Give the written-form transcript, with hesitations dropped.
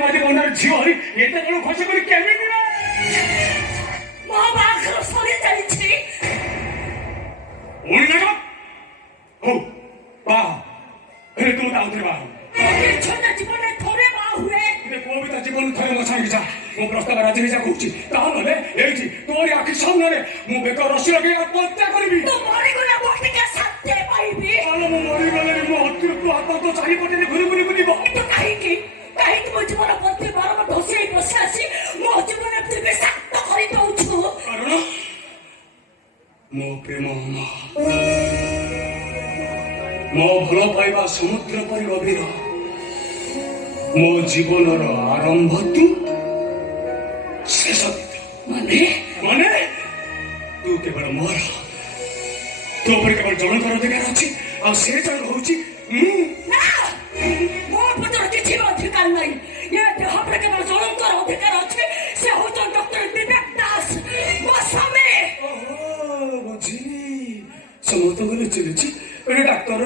माझे बोलणार जीव हरी येते म्हणून खोशे करी केले ମୋ ବାହାଘର ସରିଯାଇଛି। ओळी नका हो बा हे तू आउथरे बा ଝିଅଟା ଜୀବନରେ ଥରେ ବାହା ହୁଏ। ଏ ପୁଅ ବି ତା ଜୀବନ ଥରେ ମୋ ସାଙ୍ଗେ ଯା ମୁଁ ପ୍ରସ୍ତାବ ରାଜି ହେଇଯା କହୁଛି ତାହେଲେ ଏଇଠି ତୋରି ଆଖି ସାମ୍ନାରେ ମୁଁ ବେକ ରସି ଲଗେଇ ଆତ୍ମହତ୍ୟା କରିବି। ତୁ ମରିଗଲେ ମୁଁ ଟିକେ ଶାନ୍ତି ପାଇବି। ମୁଁ ମରିଗଲେ ମୋ ହତ୍ୟାରୁ ତୁ ଆତ୍ମହତ୍ୟା ତ ଚାରିପଟେ ଘୁରି ଘୁରି ବୁଲିବ। କିନ୍ତୁ କାହିଁକି କାହିଁକି ମୋ ଜୀବନ ପ୍ରତି ବାରମ୍ବାର ଢୋଷେଇ ବସି ଆସି ମୋ ଜୀବନ ଏମିତି ବିଷାକ୍ତ କରିଦଉଛୁ? କାରଣ ମୋ ପ୍ରେମ ମୋ ଭଲ ପାଇବା ସମୁଦ୍ର ପରି ଗଭୀର ମୋ ଜୀବନର ଆରମ୍ଭ ତୁ ଶେଷ ମାନେ ମାନେ ତୁ କେବଳ ମୋର ତୋ ଉପରେ କେବଳ ଜଣଙ୍କର ଅଧିକାର ଅଛି ଆଉ ସେ ଜଣ ହଉଛି ନା ମୋ ଉପରେ କିଛି ଅଧିକାର ନାହିଁ। ଏ ଦେହ ଉପରେ କେବଳ ଜଣଙ୍କର ଅଧିକାର ଅଛି। ସେ ହଉଛନ୍ତି ଡକ୍ଟର ବିବେକ ଦାସ ମୋ ସ୍ୱାମୀ। ବୁଝିଲି ସମସ୍ତଙ୍କୁ ଲୁଚି ଲୁଚି ଡାକ୍ତର